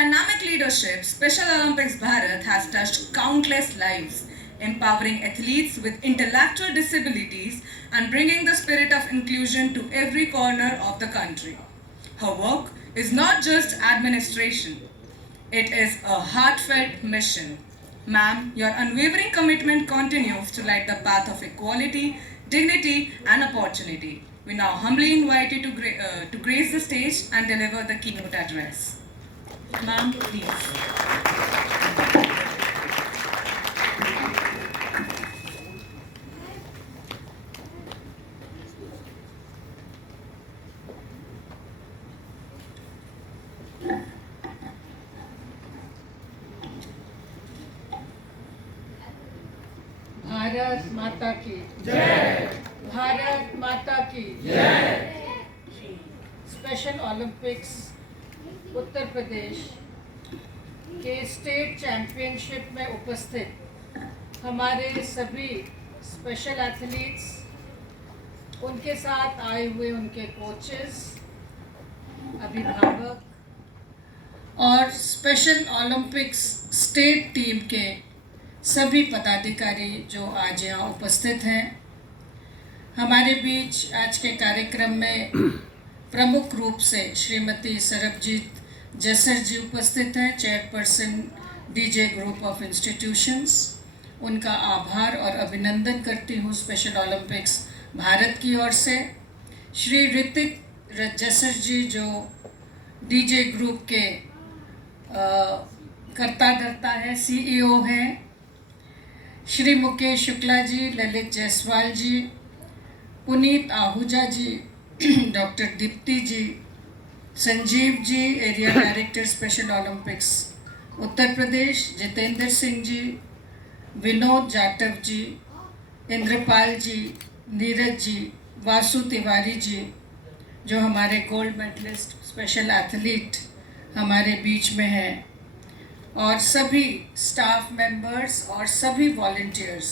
dynamic leadership, Special Olympics Bharat has touched countless lives, empowering athletes with intellectual disabilities and bringing the spirit of inclusion to every corner of the country. Her work is not just administration, it is a heartfelt mission. Ma'am, your unwavering commitment continues to light the path of equality, dignity, and opportunity. We now humbly invite you to grace the stage and deliver the keynote address. Ma'am, please. Bharat माता की जय। भारत माता की जय। Special Olympics Uttar Pradesh के state championship में उपस्थित हमारे सभी स्पेशल एथलीट्स, उनके साथ आए हुए उनके कोचेस, अभिभावक और स्पेशल ओलंपिक्स स्टेट टीम के सभी पदाधिकारी जो आज यहाँ उपस्थित हैं। हमारे बीच आज के कार्यक्रम में प्रमुख रूप से श्रीमती सरबजीत जसर जी उपस्थित हैं, chairperson DJ group of institutions. उनका आभार और अभिनंदन करती हूँ स्पेशल ओलंपिक्स भारत की ओर से। श्री ऋतिक जसर जी जो डीजे ग्रुप के कर्ता धर्ता है, सीईओ हैं। श्री मुकेश शुक्ला जी, ललित जायसवाल जी, पुनीत आहूजा जी, डॉक्टर दीप्ति जी, Sanjeev ji, area director special Olympics Uttar Pradesh, Jitendra Singh ji, Vinod Jatav जी, इंद्रपाल जी, नीरज जी, वासु तिवारी जी जो हमारे गोल्ड मेडलिस्ट स्पेशल एथलीट हमारे बीच में हैं, और सभी स्टाफ मेंबर्स और सभी वॉलंटियर्स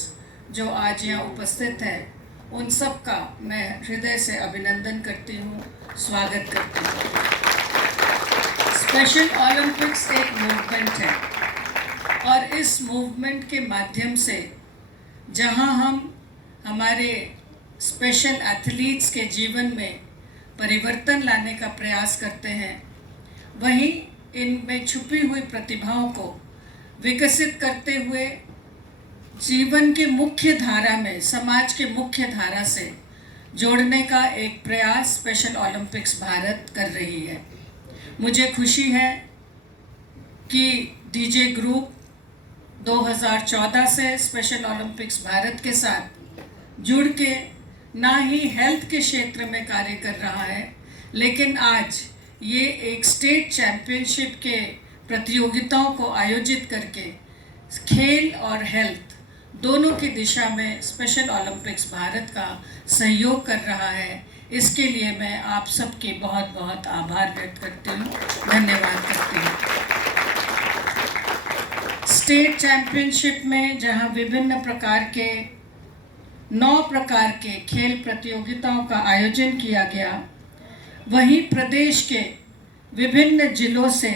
जो आज यहाँ उपस्थित हैं, उन सब का मैं हृदय से अभिनंदन करती हूँ, स्वागत करती हूँ। स्पेशल ओलंपिक्स एक मूवमेंट है और इस मूवमेंट के माध्यम से जहाँ हम हमारे स्पेशल एथलीट्स के जीवन में परिवर्तन लाने का प्रयास करते हैं, वहीं इनमें छुपी हुई प्रतिभाओं को विकसित करते हुए जीवन के मुख्य धारा में, समाज के मुख्य धारा से जोड़ने का एक प्रयास स्पेशल ओलंपिक्स भारत कर रही है। मुझे खुशी है कि डीजे ग्रुप 2014 से स्पेशल ओलंपिक्स भारत के साथ जुड़ के ना ही हेल्थ के क्षेत्र में कार्य कर रहा है, लेकिन आज ये एक स्टेट चैंपियनशिप के प्रतियोगिताओं को आयोजित करके खेल और हेल्थ दोनों की दिशा में स्पेशल ओलंपिक्स भारत का सहयोग कर रहा है। इसके लिए मैं आप सबकी बहुत बहुत आभार व्यक्त करती हूँ, धन्यवाद करती हूँ। स्टेट चैंपियनशिप में जहाँ विभिन्न प्रकार के 9 प्रकार के खेल प्रतियोगिताओं का आयोजन किया गया, वहीं प्रदेश के विभिन्न जिलों से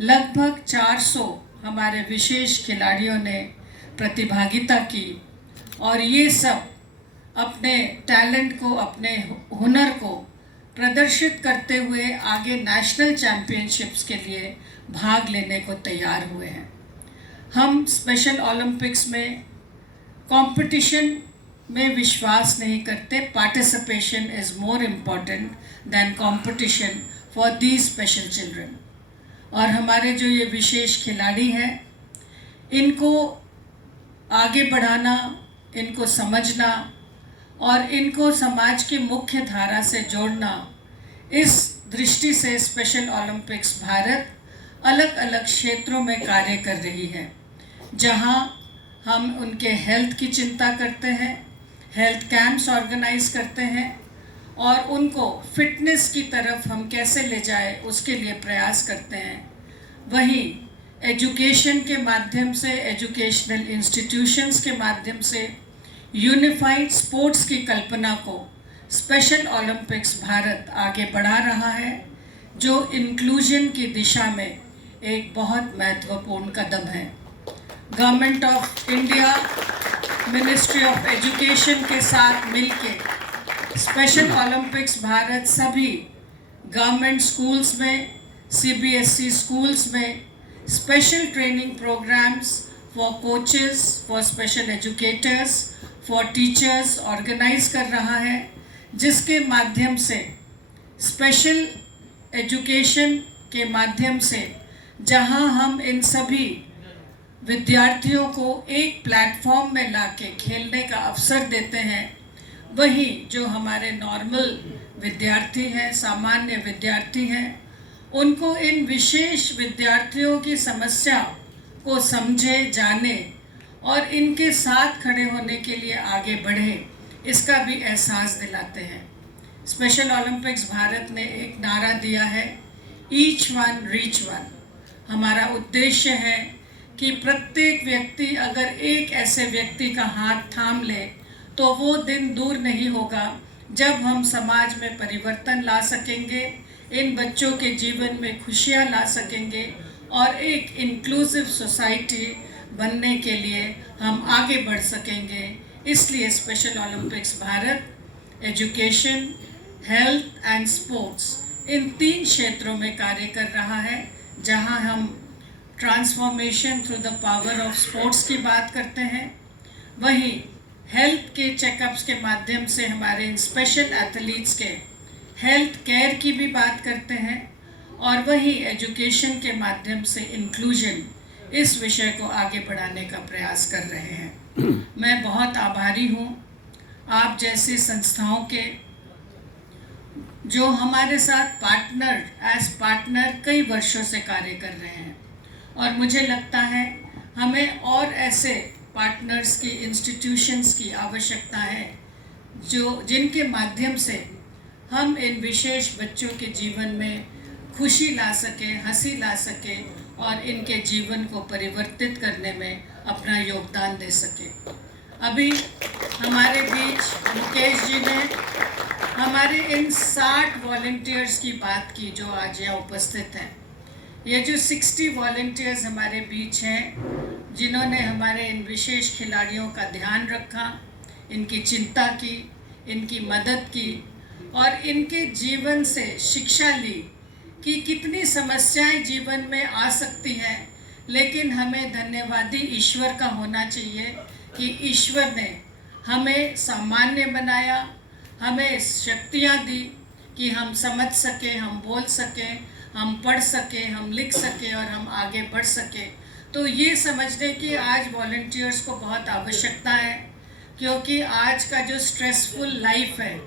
लगभग 400 हमारे विशेष खिलाड़ियों ने प्रतिभागिता की, और ये सब अपने टैलेंट को, अपने हुनर को प्रदर्शित करते हुए आगे नेशनल चैम्पियनशिप्स के लिए भाग लेने को तैयार हुए हैं। हम स्पेशल ओलंपिक्स में कंपटीशन में विश्वास नहीं करते। Participation is more important than competition for these special children. और हमारे जो ये विशेष खिलाड़ी हैं, इनको आगे बढ़ाना, इनको समझना और इनको समाज की मुख्य धारा से जोड़ना, इस दृष्टि से स्पेशल ओलंपिक्स भारत अलग अलग क्षेत्रों में कार्य कर रही है। जहां हम उनके हेल्थ की चिंता करते हैं, हेल्थ कैंप्स ऑर्गेनाइज करते हैं और उनको फिटनेस की तरफ हम कैसे ले जाए उसके लिए प्रयास करते हैं। वहीं एजुकेशन के माध्यम से, एजुकेशनल इंस्टीट्यूशंस के माध्यम से यूनिफाइड स्पोर्ट्स की कल्पना को स्पेशल ओलंपिक्स भारत आगे बढ़ा रहा है, जो इंक्लूजन की दिशा में एक बहुत महत्वपूर्ण कदम है। Government of India ministry of education के साथ मिलके स्पेशल ओलंपिक्स भारत सभी गवर्नमेंट स्कूल्स में, सीबीएसई स्कूल्स में special training programmes for coaches, for special educators, for teachers organise कर रहा है, जिसके माध्यम से स्पेशल एजुकेशन के माध्यम से जहां हम इन सभी विद्यार्थियों को एक प्लेटफॉर्म में लाके खेलने का अवसर देते हैं, वहीं जो हमारे नॉर्मल विद्यार्थी हैं, सामान्य विद्यार्थी हैं, उनको इन विशेष विद्यार्थियों की समस्या को समझे, जाने और इनके साथ खड़े होने के लिए आगे बढ़े, इसका भी एहसास दिलाते हैं। स्पेशल ओलंपिक्स भारत ने एक नारा दिया है, ईच वन रीच वन। हमारा उद्देश्य है कि प्रत्येक व्यक्ति अगर एक ऐसे व्यक्ति का हाथ थाम ले तो वो दिन दूर नहीं होगा जब हम समाज में परिवर्तन ला सकेंगे, इन बच्चों के जीवन में खुशियाँ ला सकेंगे और एक इंक्लूसिव सोसाइटी बनने के लिए हम आगे बढ़ सकेंगे। इसलिए special Olympics Bharat education, health and sports in 3 क्षेत्रों में कार्य कर रहा है, जहां हम transformation through the power of sports की बात करते हैं, वहीं हेल्थ के चेकअप्स के माध्यम से हमारे इन स्पेशल एथलीट्स के हेल्थ केयर की भी बात करते हैं, और वहीं एजुकेशन के माध्यम से इंक्लूजन, इस विषय को आगे बढ़ाने का प्रयास कर रहे हैं। मैं बहुत आभारी हूँ आप जैसी संस्थाओं के, जो हमारे साथ पार्टनर कई वर्षों से कार्य कर रहे हैं, और मुझे लगता है हमें और ऐसे पार्टनर्स की, इंस्टीट्यूशंस की आवश्यकता है जिनके माध्यम से हम इन विशेष बच्चों के जीवन में खुशी ला सकें, हंसी ला सकें और इनके जीवन को परिवर्तित करने में अपना योगदान दे सकें। अभी हमारे बीच मुकेश जी ने हमारे इन 60 वॉलंटियर्स की बात की जो आज यहाँ उपस्थित हैं। ये जो 60 वॉलंटियर्स हमारे बीच हैं, जिन्होंने हमारे इन विशेष खिलाड़ियों का ध्यान रखा, इनकी चिंता की, इनकी मदद की और इनके जीवन से शिक्षा ली कि कितनी समस्याएं जीवन में आ सकती हैं, लेकिन हमें धन्यवादी ईश्वर का होना चाहिए कि ईश्वर ने हमें सामान्य बनाया, हमें शक्तियाँ दी कि हम समझ सकें, हम बोल सकें, हम पढ़ सकें, हम लिख सकें और हम आगे बढ़ सकें। तो ये समझने की आज वॉलंटियर्स को बहुत आवश्यकता है, क्योंकि आज का जो स्ट्रेसफुल लाइफ है,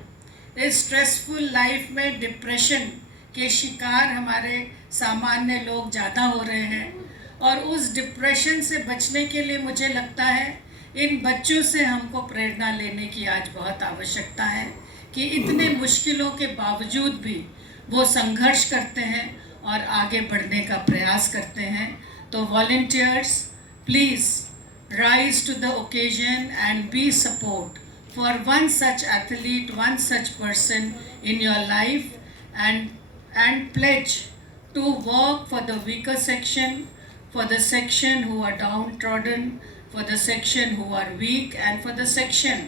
इस स्ट्रेसफुल लाइफ में डिप्रेशन के शिकार हमारे सामान्य लोग ज़्यादा हो रहे हैं, और उस डिप्रेशन से बचने के लिए मुझे लगता है इन बच्चों से हमको प्रेरणा लेने की आज बहुत आवश्यकता है कि इतने मुश्किलों के बावजूद भी वो संघर्ष करते हैं और आगे बढ़ने का प्रयास करते हैं। तो volunteers, please rise to the occasion and be support for one such athlete, one such person in your life, and pledge to work for the weaker section, for the section who are downtrodden, for the section who are weak, and for the section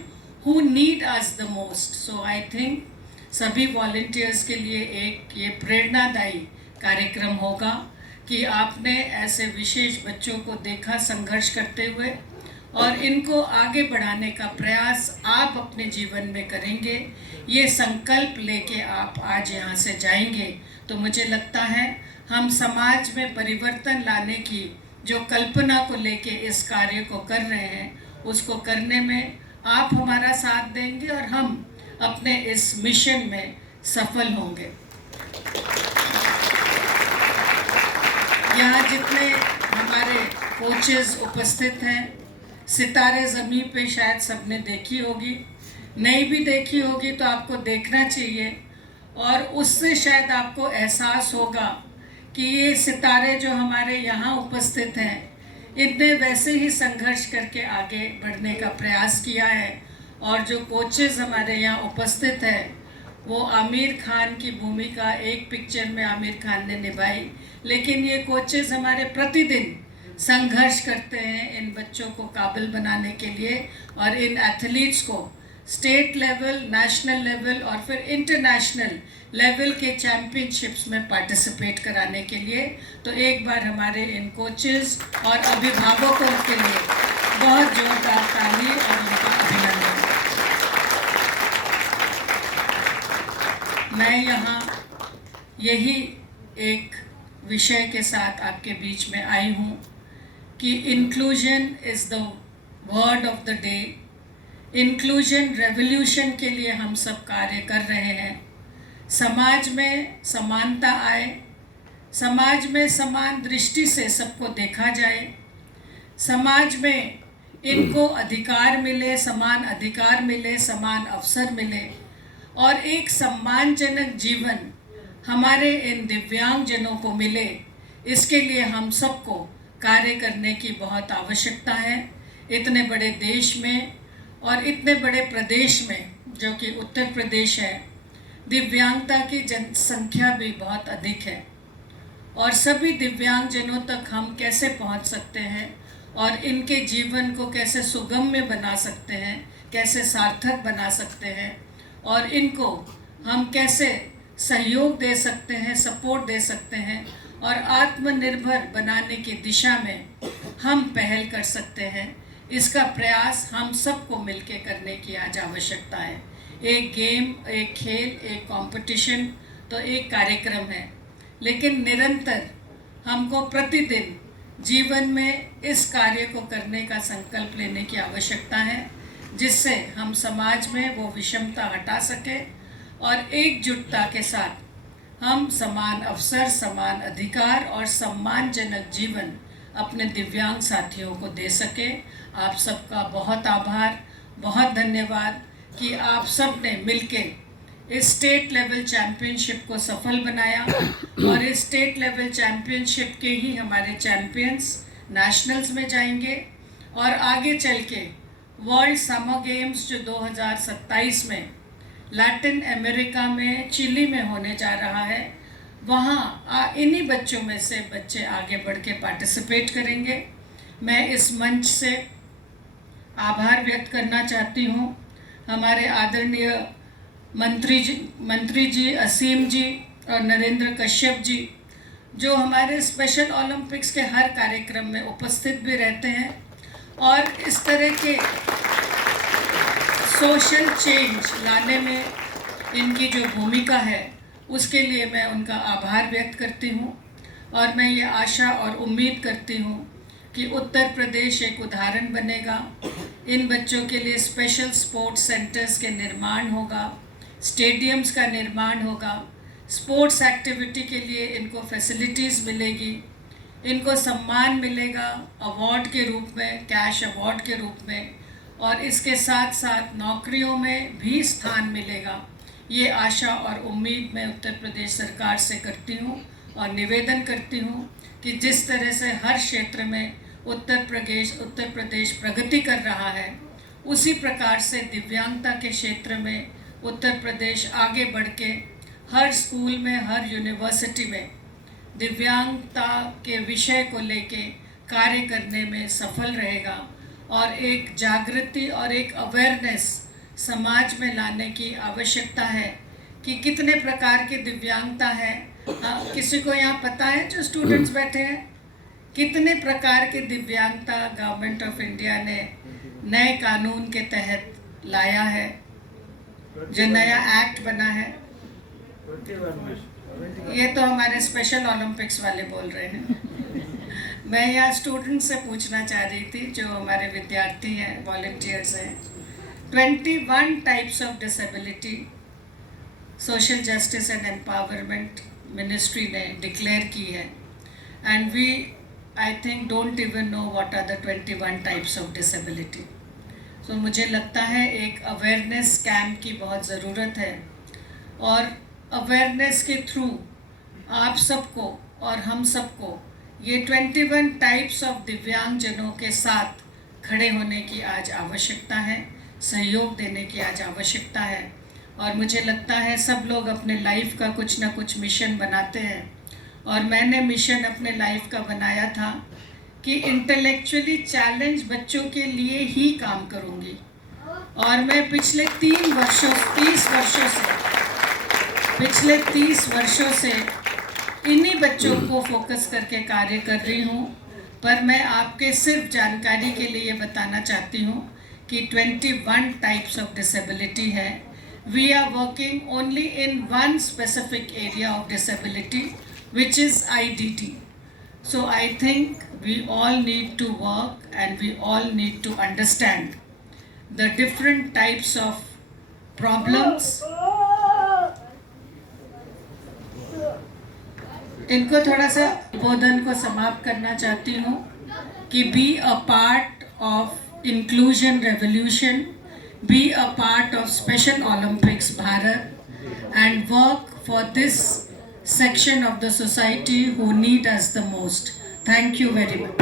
who need us the most. So I think सभी volunteers के लिए एक ये प्रेरणादायी कार्यक्रम होगा कि आपने ऐसे विशेष बच्चों को देखा संघर्ष करते हुए, और इनको आगे बढ़ाने का प्रयास आप अपने जीवन में करेंगे। ये संकल्प लेके आप आज यहाँ से जाएंगे तो मुझे लगता है हम समाज में परिवर्तन लाने की जो कल्पना को लेके इस कार्य को कर रहे हैं, उसको करने में आप हमारा साथ देंगे और हम अपने इस मिशन में सफल होंगे। यहाँ जितने हमारे कोचेस उपस्थित हैं, सितारे ज़मीं पे शायद सबने देखी होगी, नहीं भी देखी होगी तो आपको देखना चाहिए, और उससे शायद आपको एहसास होगा कि ये सितारे जो हमारे यहाँ उपस्थित हैं, इतने वैसे ही संघर्ष करके आगे बढ़ने का प्रयास किया है, और जो कोचेस हमारे यहाँ उपस्थित हैं वो आमिर खान की भूमिका एक पिक्चर में आमिर खान ने निभाई, लेकिन ये कोचेस हमारे प्रतिदिन संघर्ष करते हैं इन बच्चों को काबिल बनाने के लिए और इन एथलीट्स को स्टेट लेवल, नेशनल लेवल और फिर इंटरनेशनल लेवल के चैम्पियनशिप्स में पार्टिसिपेट कराने के लिए। तो एक बार हमारे इन कोचेस और अभिभावकों के लिए बहुत जोरदार ताली और उनका अभिनंदन। मैं यहाँ यही एक विषय के साथ आपके बीच में आई हूँ कि inclusion is the word of the day. Inclusion revolution के लिए हम सब कार्य कर रहे हैं। समाज में समानता आए, समाज में समान दृष्टि से सबको देखा जाए, समाज में इनको अधिकार मिले, समान अधिकार मिले, समान अवसर मिले और एक सम्मानजनक जीवन हमारे इन दिव्यांगजनों को मिले। इसके लिए हम सबको कार्य करने की बहुत आवश्यकता है। इतने बड़े देश में और इतने बड़े प्रदेश में जो कि उत्तर प्रदेश है, दिव्यांगता की जनसंख्या भी बहुत अधिक है और सभी दिव्यांगजनों तक हम कैसे पहुंच सकते हैं और इनके जीवन को कैसे सुगम्य बना सकते हैं, कैसे सार्थक बना सकते हैं और इनको हम कैसे सहयोग दे सकते हैं, सपोर्ट दे सकते हैं और आत्मनिर्भर बनाने की दिशा में हम पहल कर सकते हैं, इसका प्रयास हम सबको मिलके करने की आज आवश्यकता है। एक गेम, एक खेल, एक कंपटीशन तो एक कार्यक्रम है, लेकिन निरंतर हमको प्रतिदिन जीवन में इस कार्य को करने का संकल्प लेने की आवश्यकता है, जिससे हम समाज में वो विषमता हटा सकें और एकजुटता के साथ हम समान अवसर, समान अधिकार और सम्मानजनक जीवन अपने दिव्यांग साथियों को दे सके। आप सबका बहुत आभार, बहुत धन्यवाद कि आप सब ने मिलके इस स्टेट लेवल चैम्पियनशिप को सफल बनाया और इस स्टेट लेवल चैम्पियनशिप के ही हमारे चैम्पियंस नेशनल्स में जाएंगे और आगे चल के वर्ल्ड समर गेम्स जो 2027 में लैटिन अमेरिका में चिली में होने जा रहा है, वहाँ इन्हीं बच्चों में से बच्चे आगे बढ़ के पार्टिसिपेट करेंगे। मैं इस मंच से आभार व्यक्त करना चाहती हूँ हमारे आदरणीय मंत्री जी असीम जी और नरेंद्र कश्यप जी, जो हमारे स्पेशल ओलंपिक्स के हर कार्यक्रम में उपस्थित भी रहते हैं और इस तरह के सोशल चेंज लाने में इनकी जो भूमिका है उसके लिए मैं उनका आभार व्यक्त करती हूँ और मैं ये आशा और उम्मीद करती हूँ कि उत्तर प्रदेश एक उदाहरण बनेगा। इन बच्चों के लिए स्पेशल स्पोर्ट्स सेंटर्स के निर्माण होगा, स्टेडियम्स का निर्माण होगा, स्पोर्ट्स एक्टिविटी के लिए इनको फैसिलिटीज़ मिलेगी, इनको सम्मान मिलेगा अवार्ड के रूप में, कैश अवार्ड के रूप में, और इसके साथ साथ नौकरियों में भी स्थान मिलेगा। ये आशा और उम्मीद मैं उत्तर प्रदेश सरकार से करती हूँ और निवेदन करती हूँ कि जिस तरह से हर क्षेत्र में उत्तर प्रदेश प्रगति कर रहा है, उसी प्रकार से दिव्यांगता के क्षेत्र में उत्तर प्रदेश आगे बढ़ के हर स्कूल में, हर यूनिवर्सिटी में दिव्यांगता के विषय को लेके कार्य करने में सफल रहेगा और एक जागृति और एक अवेयरनेस समाज में लाने की आवश्यकता है कि कितने प्रकार की दिव्यांगता है। किसी को यहाँ पता है जो स्टूडेंट्स बैठे हैं, कितने प्रकार की दिव्यांगता गवर्नमेंट ऑफ इंडिया ने नए कानून के तहत लाया है, जो नया एक्ट बना है। ये तो हमारे स्पेशल ओलंपिक्स वाले बोल रहे हैं। मैं यहाँ स्टूडेंट से पूछना चाह रही थी, जो हमारे विद्यार्थी हैं, वॉलंटियर्स हैं। 21 types of disability social justice and empowerment ministry ने डिक्लेयर की है and we I think don't even know what are the 21 types of disability. तो मुझे लगता है एक अवेयरनेस कैंप की बहुत ज़रूरत है और अवेयरनेस के थ्रू आप सबको और हम सबको ये 21 टाइप्स ऑफ दिव्यांगजनों के साथ खड़े होने की आज आवश्यकता है, सहयोग देने की आज आवश्यकता है और मुझे लगता है सब लोग अपने लाइफ का कुछ ना कुछ मिशन बनाते हैं, और मैंने मिशन अपने लाइफ का बनाया था कि इंटेलेक्चुअली चैलेंज बच्चों के लिए ही काम करूँगी। और मैं पिछले 30 वर्षों से इन्हीं बच्चों को फोकस करके कार्य कर रही हूँ। पर मैं आपके सिर्फ जानकारी के लिए बताना चाहती हूँ कि 21 टाइप्स ऑफ डिसेबिलिटी है। We are working only in one specific area of disability which is IDT. So I think we all need to work and we all need to understand the different types of problems. इनको थोड़ा सा उद्बोधन को समाप्त करना चाहती हूँ कि be a part of inclusion revolution, be a part of Special Olympics Bharat and work for this section of the society who need us the most. Thank you very much.